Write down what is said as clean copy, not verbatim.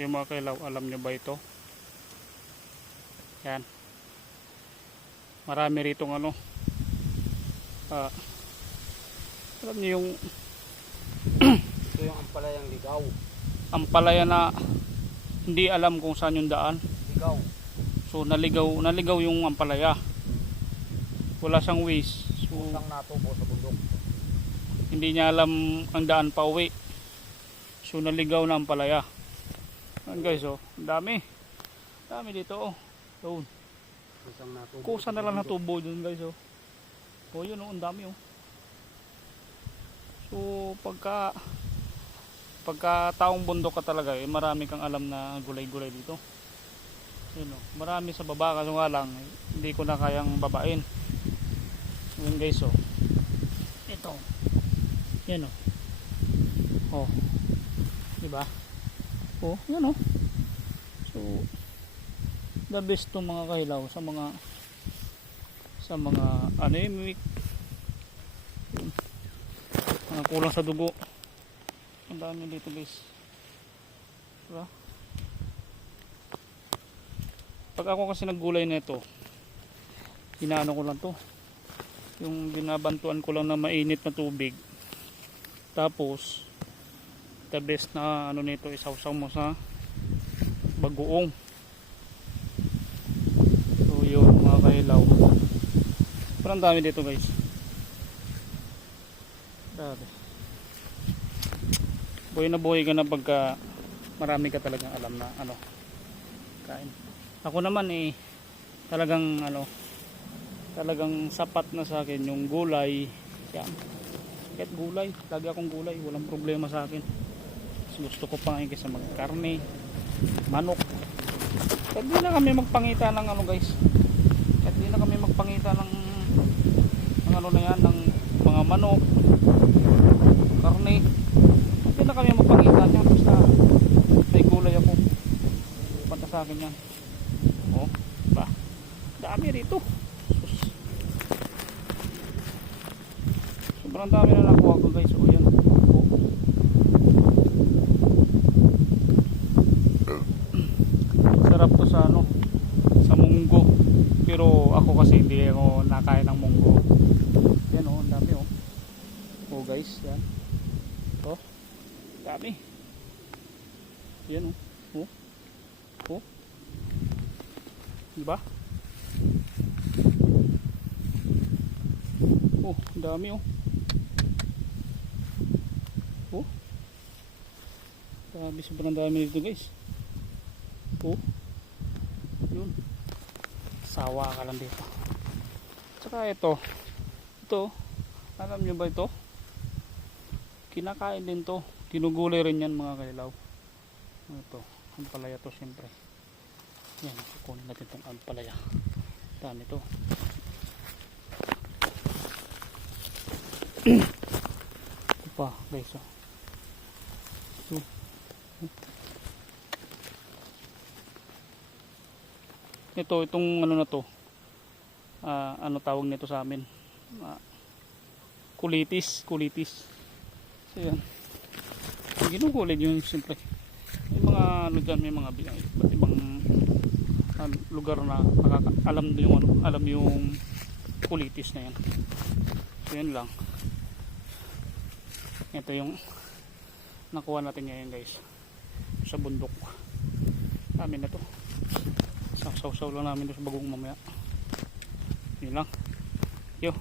Yung mga kailaw, alam nyo ba ito? Yan. Marami rito ano. Alam nyo yung ito yung ampalayang ligaw. ampalaya na hindi alam kung saan yung daan. Ligaw. So naligaw yung ampalaya. Wala siyang ways. So Isang natubo sa bundok. hindi niya alam ang daan pa uwi. So naligaw na ampalaya. Ayan guys, oh, ang dami. Dami dito, oh. Doon. Isang natubo. Kusa na lang natubo dun guys, oh. Oh, yun, oh, ang dami, oh. So pagka taong bundok ka talaga, eh, marami kang alam na gulay-gulay dito. Yun, oh. Marami sa baba, kasi nga lang hindi ko na kayang babain. Yun guys, oh. Ito. Yan, oh. Oh. Diba? Oh, yan, oh. So the best tong mga kahilaw sa mga anemic, mga kulang sa dugo. Ang dami dito guys, diba? Pag ako kasi naggulay nito, inaano ko lang to, yung binabantuan ko lang na mainit na tubig, tapos the best na ano nito, isawsaw mo sa bagoong. So yun mga kahilaw, parang dami dito guys, dami. Buhay na buhay ka na pagka marami ka talagang alam na ano kain. Ako naman eh talagang talagang sapat na sa akin yung gulay. Yan, kahit gulay, lagi akong gulay, walang problema sa akin. Gusto ko pa ngayon kaysa magkarne, manok. Kahit di na kami magpangita ng ano guys, kahit di na kami magpangita ng ano na yan, ng mga manok, karne, hindi na kami magpangita niyan, basta may gulay ako, basta sa akin yan. Oh, ba, dami rito. Sus. Sobrang dami na nakuha ko guys. Oh, yan. Sarap to sa ano, sa munggo. Pero ako kasi hindi ako nakain ng munggo. Yan, oh, ang dami, oh. Oh guys, yan. Oh, dami. Yan, oh. Oh. Oh. Diba? Oh, ang dami, oh. Oh. Dami, sobrang dami dito guys. Oh. Yun. Sawa ka lang dito. Tsaka ito, alam nyo ba ito? Kinakain din to. Tinugulay rin yan mga kailaw. Ito, ampalaya to siyempre. Yan, kukunin natin itong ampalaya. Dami to. Ito pa guys, oh. Itong ano na to, ano tawag nito sa amin, kulitis. So yan, ginugulid yun simple. May mga ano dyan, may mga iba't ibang lugar na alam yung kulitis na yan. So yan lang, ito yung nakuha natin ngayon guys sa bundok. Dami na to, sawsaw lang namin doon sa bagong mamaya. Yun lang. Yo.